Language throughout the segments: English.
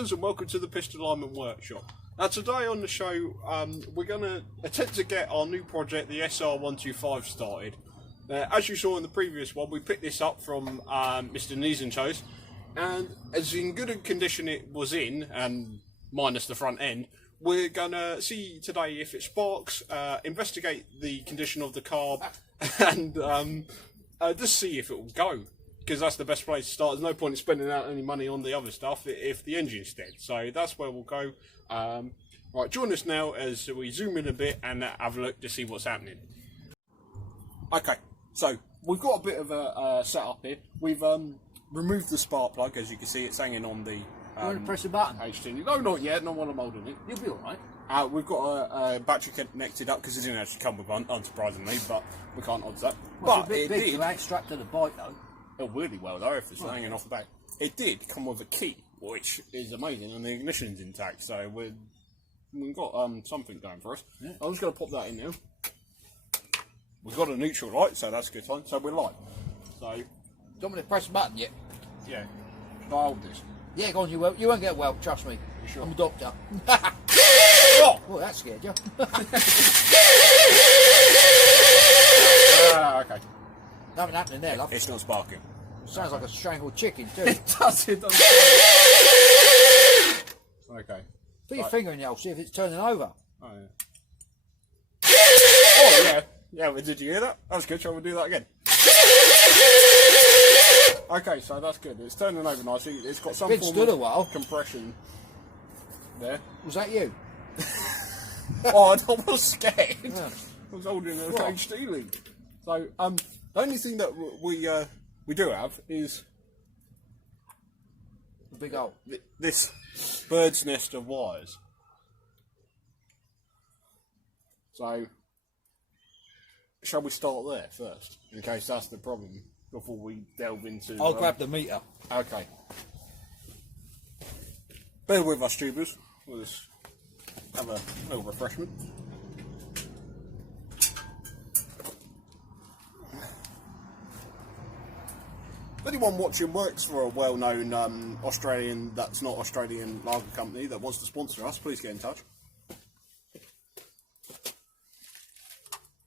viewers, and welcome to the Piston Alignment Workshop. Now today on the show, we're going to attempt to get our new project, the SR125, started. As you saw in the previous one, we picked this up from Mr. Knees and Toes, and as in good a condition it was in, and minus the front end, we're going to see today if it sparks, investigate the condition of the carb, and just see if it will go. Because that's the best place to start. There's no point in spending out any money on the other stuff if the engine's dead. So that's where we'll go. Right, join us now as we zoom in a bit and have a look to see what's happening. Okay, so we've got a bit of a setup here. We've removed the spark plug, as you can see. It's hanging on the. You want to press the button? HT. No, not yet. Not while I'm holding it. You'll be all right. We've got a battery connected up because it didn't actually come with one, unsurprisingly, but we can't odds that. Well, but it's a bit it big did. to act strapped to the bike, though. Oh, really well though, if it's hanging off the back. It did come with a key, which is amazing, and the ignition's intact, so we've got something going for us. Yeah. I'm just going to pop that in now. We've got a neutral light, so that's a good sign. So we're light. So, Do you want me to press the button yet? yeah. Can I hold this? Yeah, go on, you won't. You won't get well, trust me. You sure? I'm a doctor. Oh! Oh, that scared you. Okay. Nothing happening there, love. It's not sparking. Sounds like a strangled chicken, too. It does. Okay. Put your finger in the hole, see if it's turning over. Oh, yeah. Oh, yeah. Yeah, but did you hear that? That was good. Shall we do that again? Okay, so that's good. It's turning over nicely. It's got some Been form stood of a while. compression there. Was that you? Oh, I was scared. Yeah. I was holding a HT link. So, the only thing that we do have is A big hole. this bird's nest of wires. So, shall we start there first, in case that's the problem, before we delve into... I'll grab the meter. Okay. Bear with us, tubers. We'll just have a little refreshment. If anyone watching works for a well-known Australian, that's not Australian, lager company that wants to sponsor us, please get in touch.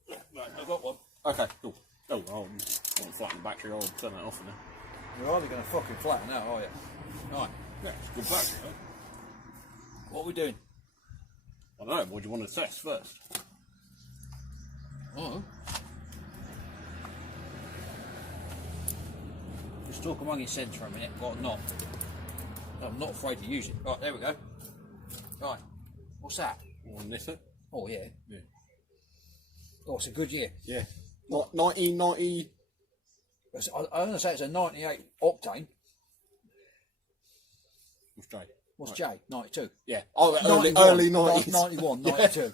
Right, I've got one. Okay, cool. Oh, I want to flatten the battery, I'll turn that off now. You're either going to fucking flatten out, are you? Right. Yeah, it's a good battery, though. What are we doing? I don't know, what do you want to test first? Oh. Just talk among yourselves for a minute. Got a knot. I'm not afraid to use it. Right, there we go. Right. What's that? You want to nip it? Oh, yeah. Yeah. Oh, it's a good year. Yeah. 1990. I'm going to say it's a 98 octane. What's Jay? What's Right. J? 92. Yeah. Oh, 91, early 90s. 91, 92.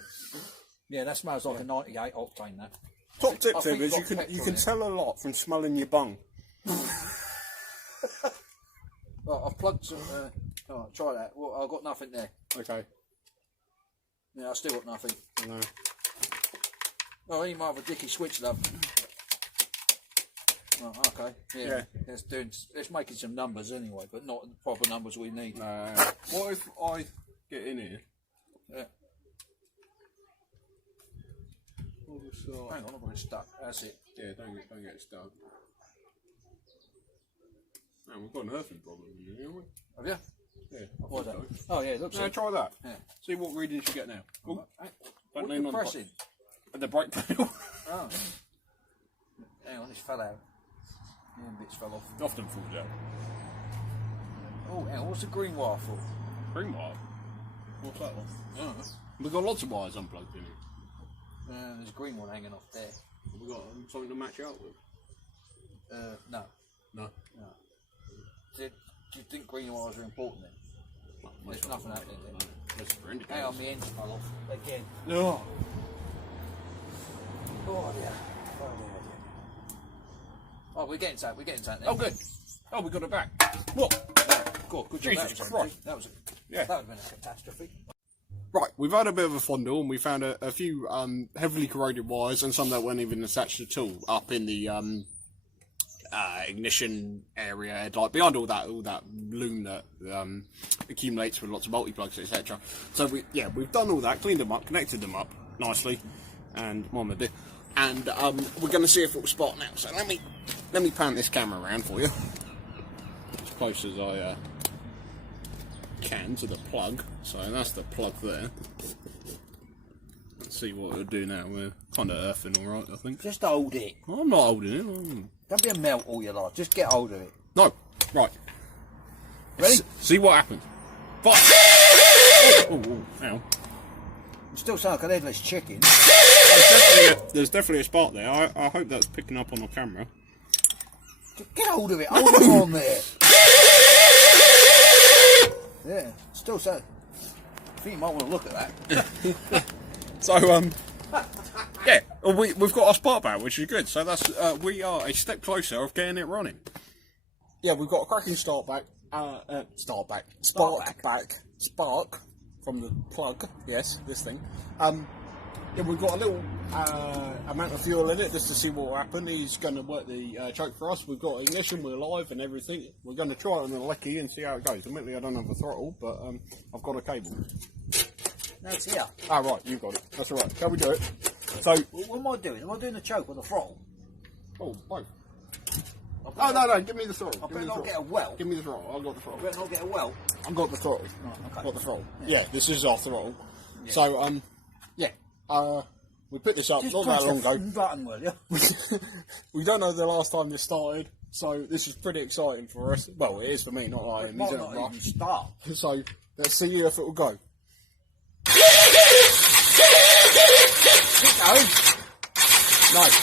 Yeah, that smells like a 98 octane, that. Top tip, I think Tim, is you've got you petrol can in it. tell a lot from smelling your bung. Right, I've plugged some. Oh, try that. Well, I've got nothing there. Okay. Yeah, I've still got nothing. No. Oh, he might have a dicky switch, love. Oh, okay. Yeah. It's making some numbers anyway, but not the proper numbers we need. What if I get in here? Yeah. Oh, Hang on, I've got it stuck. That's it. yeah, don't get it stuck. No, we've got an earthing problem here, haven't we? Have you? Yeah. What's that? Oh, yeah, it looks No, like. try that. Yeah. See what readings you get now. Ooh, Hey, don't what are lean you on pressing? the brake pedal. Oh. Hang on, this fell out. Yeah, bits fell off. Often falls out. Oh, hang on, what's the green wire for? Green wire. What's that one? Oh. We've got lots of wires unplugged in here. There's a green one hanging off there. Have we got something to match out with? No. No. Do you think green wires are important then? There's nothing happening there. That's for Hang indicators. on, my engine fell off again. No. Oh, yeah. Oh, yeah. Oh, we're getting to that now. Oh, good. Oh, we got it back. What? Good. Jesus Christ. That was Yeah. that would have been a catastrophe. Right, we've had a bit of a fondle and we found a few heavily corroded wires and some that weren't even attached at all up in the ignition area, like behind all that loom that accumulates with lots of multi-plugs, etc. So we've done all that, cleaned them up, connected them up nicely, and and we're going to see if it will spot now. So let me pan this camera around for you as close as I can to the plug. So that's the plug there. Let's see what it'll do now. We're kind of earthing all right, I think. Just hold it. I'm not holding it. Don't be a melt all your life. Just get hold of it. No. Right. Ready? See what happens. Fire! Oh, ow. You still sound like an headless chicken. There's definitely a spark there. I hope that's picking up on the camera. Just get hold of it. Hold it on there. Yeah. Still sound. I think you might want to look at that. So, yeah, we've got our spark back, which is good. So that's we are a step closer of getting it running. Yeah, we've got a cracking spark back from the plug. Yes, this thing. Yeah, we've got a little amount of fuel in it just to see what will happen. He's going to work the choke for us. We've got ignition, we're live and everything. We're going to try it on the lecky and see how it goes. Admittedly, I don't have a throttle, but I've got a cable. No, it's here. Ah, right, you've got it. That's all right. Shall we do it? So, what am I doing? Am I doing the choke or the throttle? Oh, both. Oh, no, give me the throttle. I better not get a well. Give me the throttle. I've got the throttle. I better not get a well. I've got the throttle. Right, okay. Got the throttle. Yeah, this is our throttle. Yeah. So, we put this up Just not that long ago. Button, will you? We don't know the last time this started, so this is pretty exciting for us. Well, it is for me, not like him. Might not even start. So, let's see if it will go. Keep going. Nice.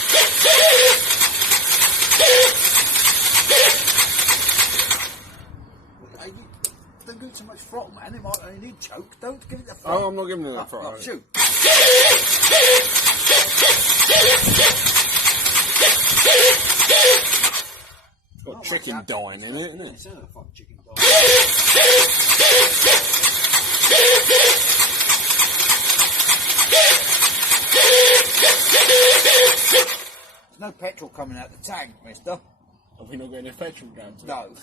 Don't give it too much throttle, man. It might only need choke. Don't give it the throttle. Oh, I'm not giving it that throttle. Right, shoot. It's got chicken dying in it, isn't it? It sounds like fucking chicken dying. There's no petrol coming out the tank, mister. Are we not getting a petrol down to it? No.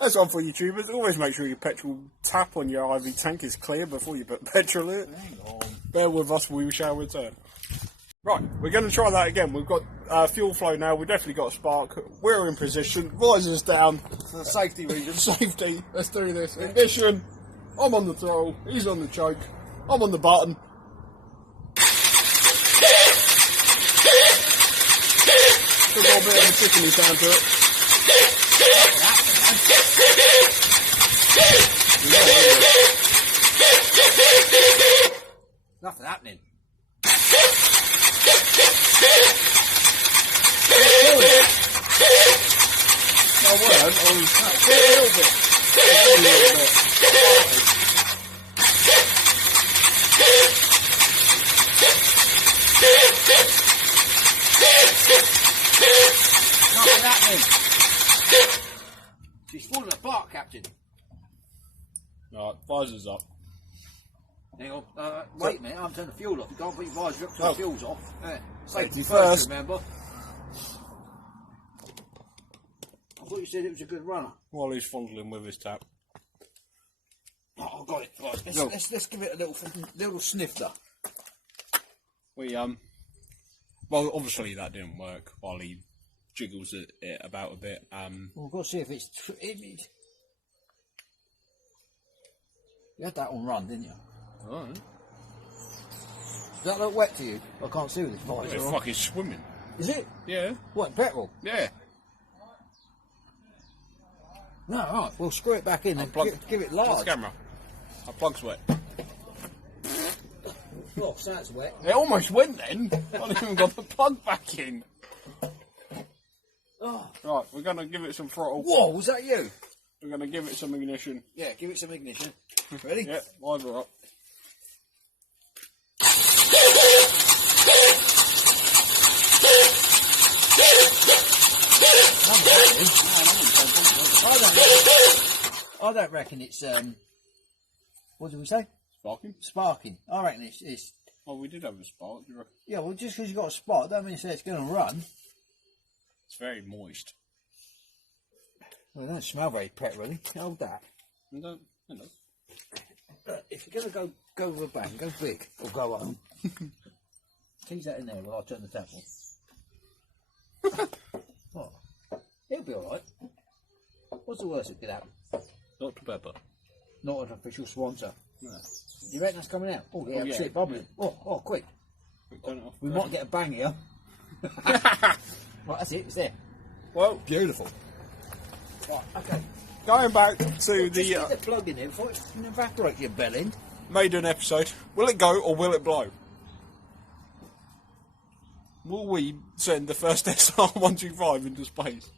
That's one for YouTubers. Always make sure your petrol tap on your IV tank is clear before you put petrol in it. Hang on. Bear with us, we shall return. Right, we're going to try that again. We've got fuel flow now. We've definitely got a spark. We're in position. Riser's down. For safety reasons. Safety. Let's do this. Ignition. I'm on the throttle. He's on the choke. I'm on the button. Took a little bit of a chickeny sound to it. Nothing happening. I weren't. I was a little bit. A little bit. Nothing happening. She's falling apart, Captain. Right, visor's up. Hang on. Wait a minute, I'm turning the fuel off. You can't put your visor up till the fuel's off. Yeah. Safety Safety first. Remember. I thought you said it was a good runner. While he's fondling with his tap. Oh, I got it. Right, let's give it a little snifter. We well, obviously that didn't work while he jiggles it about a bit. Well, we've got to see if it's. You had that on run, didn't you? Alright. Does that look wet to you? I can't see with this visor. It's on. fucking swimming. Is it? Yeah. What, in petrol? Yeah. No, alright, we'll screw it back in and give it large. What's the camera? Our plug's wet. Oh, so that's wet. It almost went then. I haven't even got the plug back in. Oh. Right, we're going to give it some throttle. Whoa, was that you? We're going to give it some ignition. Yeah, give it some ignition. Ready? Yeah, visor up. I don't reckon it's what did we say? Sparking? Sparking. I reckon it's Oh, we did have a spark, do you reckon? yeah, well just because you got a spark don't mean to say it's going to run. It's very moist. Well, they don't smell very pet, really. Hold that. No. If you're going to go with a bang, go big or go home. Tease that in there while I turn the tap on. What? It'll be alright. What's the worst that could happen? Dr. Pepper. Not an official sponsor. No. You reckon that's coming out? Oh, yeah, shit, bubbling. Yeah. Oh, quick. Turn it off. We might get a bang here. Right, that's it, it's there. Well, Beautiful. Right, okay. going back to Just the get the plug in here before it can evaporate your bellend. maiden episode, will it go or will it blow? Will we send the first SR125 into space?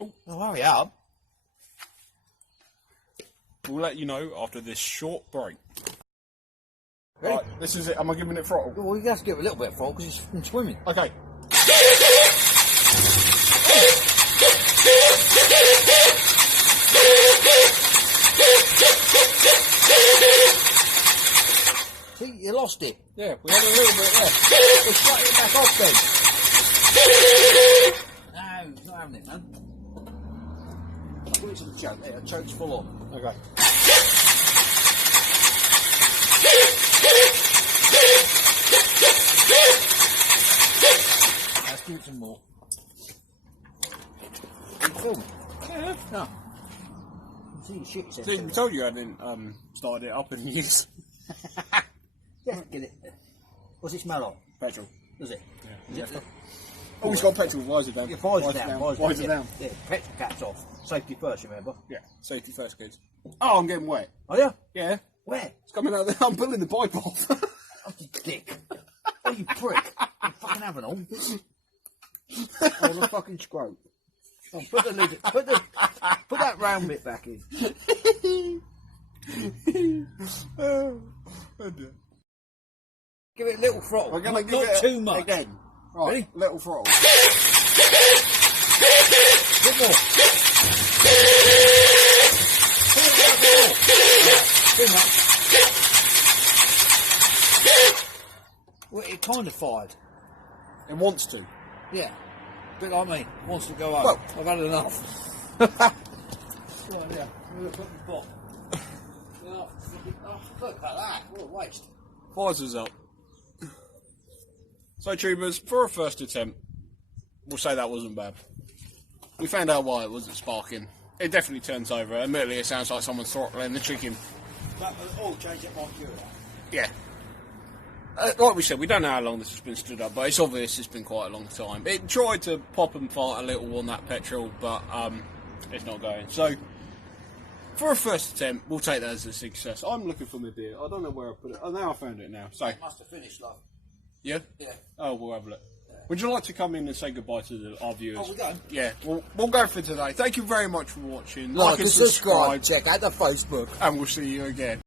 Oh, hurry up. We'll let you know after this short break. Ready? Right, this is it. Am I giving it throttle? Well, you have to give it a little bit of fault because it's from swimming. Okay. See, you lost it. Yeah, we had a little bit left. Well, shut it back off then. No, it's not having it, man. I'll put it to the choke. There, the choke's full on. Okay. Let's give it some more. You film? Yeah. No. See the shit See, we told you I hadn't started it up in years. Yeah, get it. What's it smell like? Petrol. Does it? Yeah. Is it? Oh, it's got petrol. Visor down. Yeah, visor down. Visor down. Yeah, petrol caps off. Safety first, remember? Yeah. Safety first, kids. Oh, I'm getting wet. Oh, yeah? Yeah. Where? It's coming out there. I'm pulling the pipe off. Oh, you dick. Oh, you prick. You fucking haven't all. Oh, the fucking scrote. Oh, put the lid, put that round bit back in. Oh, dear. Give it a little throttle. We're gonna not give it too much. again. Right, Ready? little throttle. A bit more. Too much. Well, it kind of fired. It wants to. Yeah. A bit like me. Wants to go home. Well- I've had enough. Right, yeah. I'm going to put the bot. Oh, look at that. What a waste. Visors up. So, tubers, for a first attempt, we'll say that wasn't bad. We found out why it wasn't sparking. It definitely turns over. Admittedly, it sounds like someone's throttling the chicken. That will all change it might do that. Yeah. Like we said, we don't know how long this has been stood up, but it's obvious it's been quite a long time. It tried to pop and fart a little on that petrol, but it's not going. So, for a first attempt, we'll take that as a success. I'm looking for my beer. I don't know where I put it. Oh, now I found it now. So, It must have finished, love. yeah? Yeah. Oh, we'll have a look. Would you like to come in and say goodbye to our viewers? Oh, we go? Yeah, we'll go for today. Thank you very much for watching. Like and subscribe. Check out the Facebook. And we'll see you again.